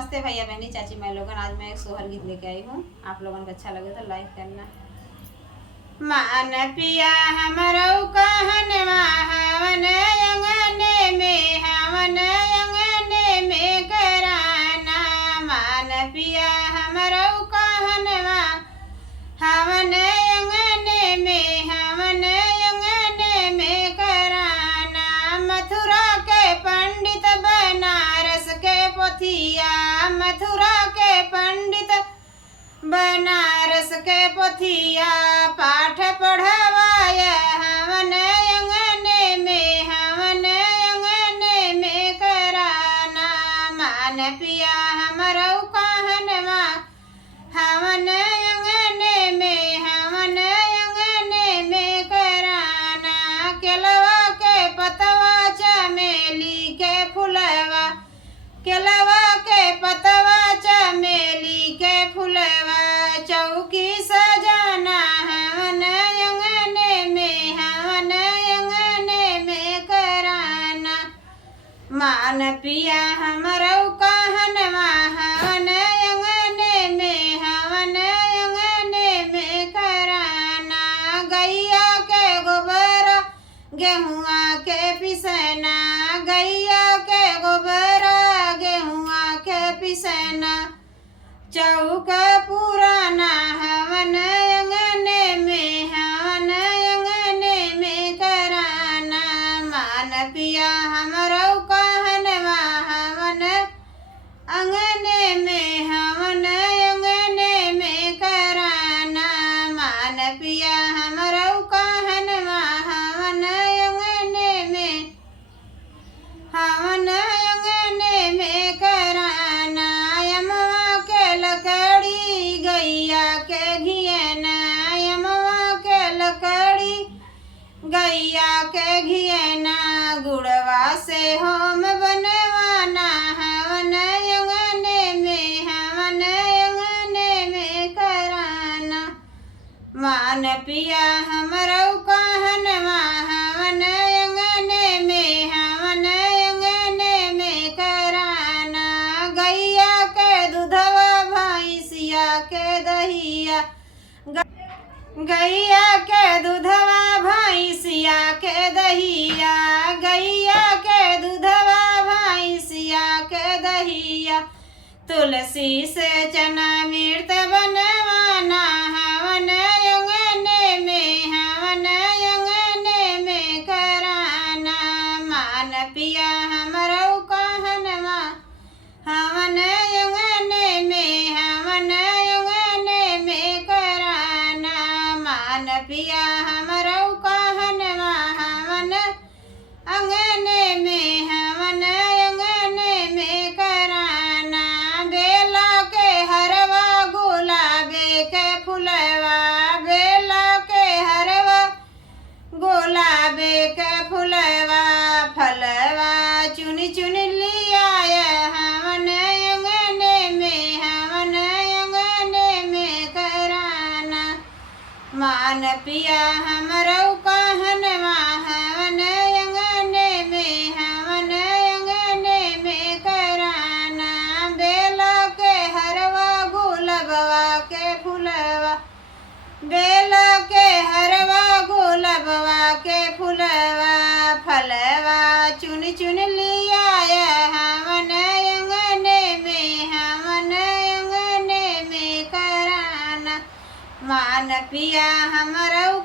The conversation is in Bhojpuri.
नमस्ते भैया बहनी चाची मैं लोगन। आज मैं एक सोहर गीत लेके आई हूँ। आप लोगन को अच्छा लगे तो लाइक करना। मान पिया हमरो कहनवा हवन अंगने में हवन अंगने में कराना। मान पिया हमरो कहनवा हवन अंगने में हवन अंगने में कराना। मथुरा के पंडित बनारस के पोथिया मथुरा के पंडित बनारस के पोथिया पाठ पढ़वाय हवन अंगने में हवन अंगने में कराना। मान पिया हमरो कहनवा हवन अंगने में हवन अंगने में कराना। केलवा के पतवा चमेली के फुलवा केलवा के पतवा चमेली के फुलवा चौकी सजाना हवन अंगने में हवन अंगने में कराना। मान पिया हमरो कहनवा हवन अंगने में हवन अंगने में कराना। गैया के गोबर गेहुआ के पिसना गैया के गोबर गेहुआ के पिसना। चौक पुराना हवन अंगने में हवन अंगने में कराना। मान पिया हमरो कहनवा हवन अंगने में हवन अंगने में कराना। मान पिया हमरो कहनवा हवन अंगने में हवन अंगने में कराना। यमवा के लकड़ी गैया के घियना यमवा के लकड़ी गैया के घियना। गुड़वा से होम बनवाना हवन अंगने में हवन अंगने में कराना। मान पिया हमरो कहनवा हवन अंगने में हवन अंगने में कराना। गैया के दूधवा भैंसिया के दहिया गैया के दूधवा भैंसिया के दहिया गैया के दूधवा भैंसिया के दहिया। तुलसी से चना मृत बनवाना हवन अंगने में हवन अंगने में कराना। मान पिया हमरो कहनवा हवन अंगने में हवन अंगने में कराना। मान पिया हमरो कहनवा हवन अंगने में हवन अंगने में कराना। बेला के हरवा गुलाबे के फुलवा बेला के हरवा गुलाबे के फुलवा फलवा चुन चुन लिया हवन अंगने में हवन अंगने में कराना। मान पिया हमरो कहनवा हवन अंगने में हवन अंगने में कराना। बेला के हरवा गुलाबवा के फुलवा बेला के हरवा गुलाबवा के फुलवा फलवा चुन चुन लिया हवन अंगने में हवन अंगने में कराना। मान पिया हमरो